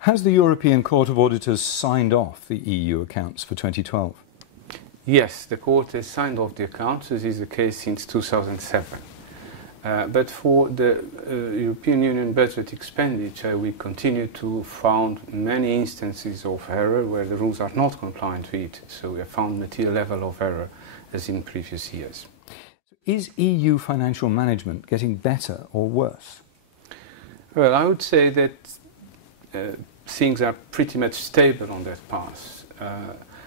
Has the European Court of Auditors signed off the EU accounts for 2012? Yes, the Court has signed off the accounts. This is the case since 2007. But for the European Union budget expenditure, we continue to find many instances of error where the rules are not compliant with. So we have found material level of error as in previous years. Is EU financial management getting better or worse? Well, I would say that things are pretty much stable on that path.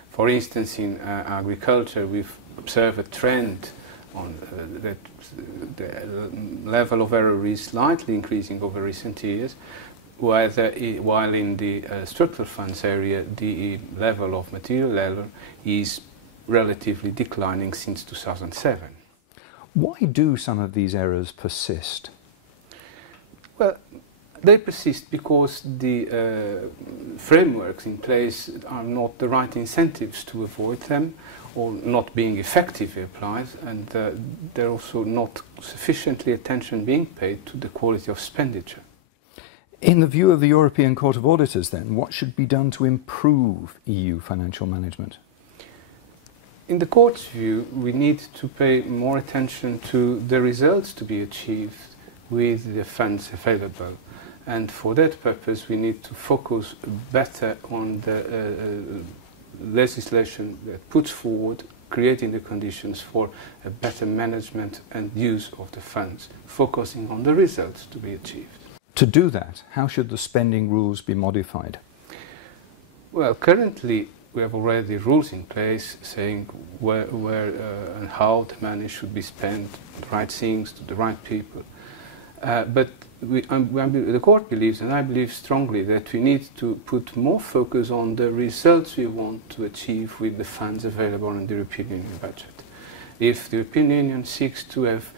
For instance, in agriculture, we've observed a trend on that the level of error is slightly increasing over recent years, while in the structural funds area, the level of material error is relatively declining since 2007. Why do some of these errors persist? Well, they persist because the frameworks in place are not the right incentives to avoid them, or not being effectively applied, and there are also not sufficiently attention being paid to the quality of expenditure. In the view of the European Court of Auditors, then, what should be done to improve EU financial management? In the Court's view, we need to pay more attention to the results to be achieved with the funds available. And for that purpose, we need to focus better on the legislation that puts forward, creating the conditions for a better management and use of the funds, focusing on the results to be achieved. To do that, how should the spending rules be modified? Well, currently we have already rules in place saying where and how the money should be spent, the right things to the right people. But the Court believes, and I believe strongly, that we need to put more focus on the results we want to achieve with the funds available in the European Union budget. If the European Union seeks to have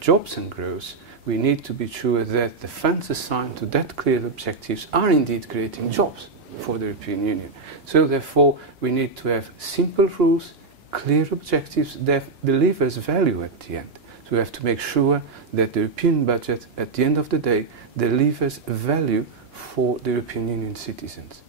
jobs and growth, we need to be sure that the funds assigned to that clear objectives are indeed creating jobs for the European Union. So therefore we need to have simple rules, clear objectives that delivers value at the end. So we have to make sure that the European budget, at the end of the day, delivers value for the European Union citizens.